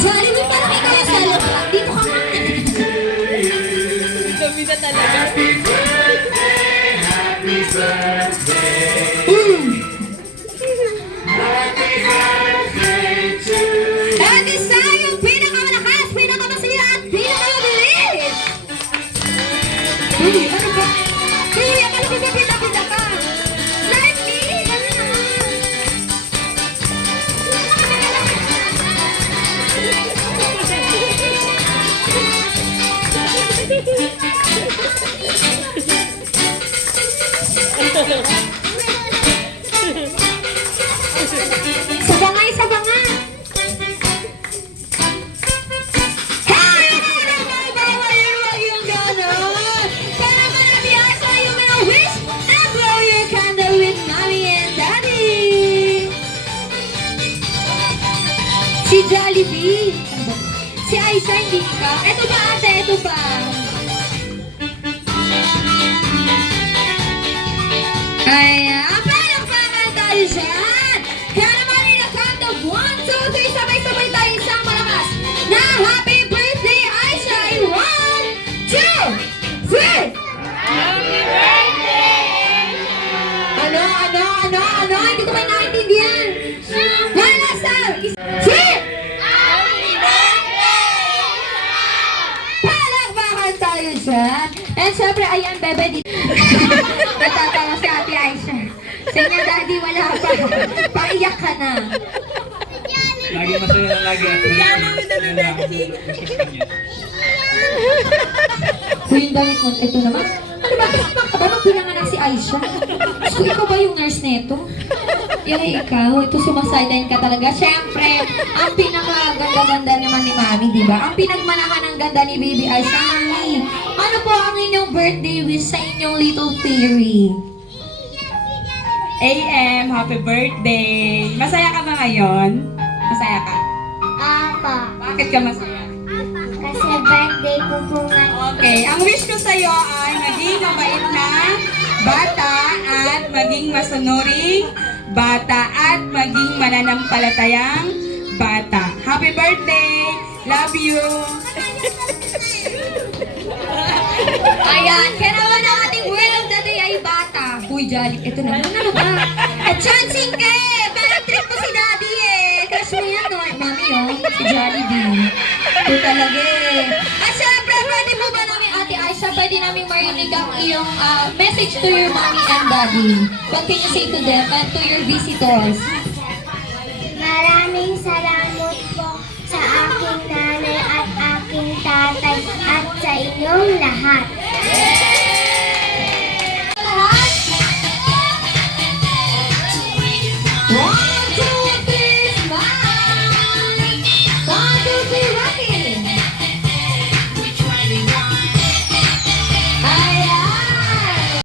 Jollibee, parang ikaw yung salo. Dito ka nga. Dami na talaga. At isa yung pinakamalakas, pinakamasaya at pinakamabilis. Uy, ano ba? Uy, akala ko ba pinapita ka? Lenny, ano naman? Isa ba nga? Hey! Bawal yung gano'n! Para manabiyasa yung mga wish and blow your candle with mommy and daddy! Si Jollibee! Si Aisha, hindi ka? Eto ba ate? Eto ba? Ay, palakpakan tayo dyan! Kaya naman in a count of 1, 2, 3, sabay-sabay tayo isang malakas na happy birthday, Aisha! 1, 2, 3! Happy birthday! Ano? Hindi ko ba naiintindihan? One last time! 3! Happy birthday! Palakpakan tayo dyan! And syempre, ayan, bebe, dito. Natatawa si Ate Aisha. Sa inyo, Daddy, wala pa. Paiyak ka na. Lagi masaya na lagi. Kung yung damit mo, ito naman. Ano ba? Tama ka ba? Nung pinanganak si Aisha? So, ikaw ba yung nurse nito? Ikaw. Ito sumasaydain ka talaga. Siyempre, ang pinakaganda-ganda naman ni Mami, di ba? Ang pinagmanahan ng ganda ni Baby Aisha. Mami, ano po ang inyong birthday wish sa inyong little fairy? AM, happy birthday! Masaya ka ba ngayon? Masaya ka? Apa, Bakit ka masaya? kasi birthday ko po nga. Okay, ang wish ko sa'yo ay maging mabait na bata at maging masunuring bata at maging mananampalatayang bata. Happy birthday! Love you! Ayan, kaya naman ang ating word of the day ay bata. Uy, Jolly, ito naman, ano ba? At chancing ka eh! Parang trip mo si Daddy eh! Crush mo yan, no? Mami, oh, si Jollibee. Ito talaga eh. At syempre, pwede po ba namin, Ate Aisha, pwede namin marinig ang iyong message to your mommy and daddy? What can you say to them and to your visitors? Maraming salamat po sa aking nanay at aking tatay at sa inyong lahat.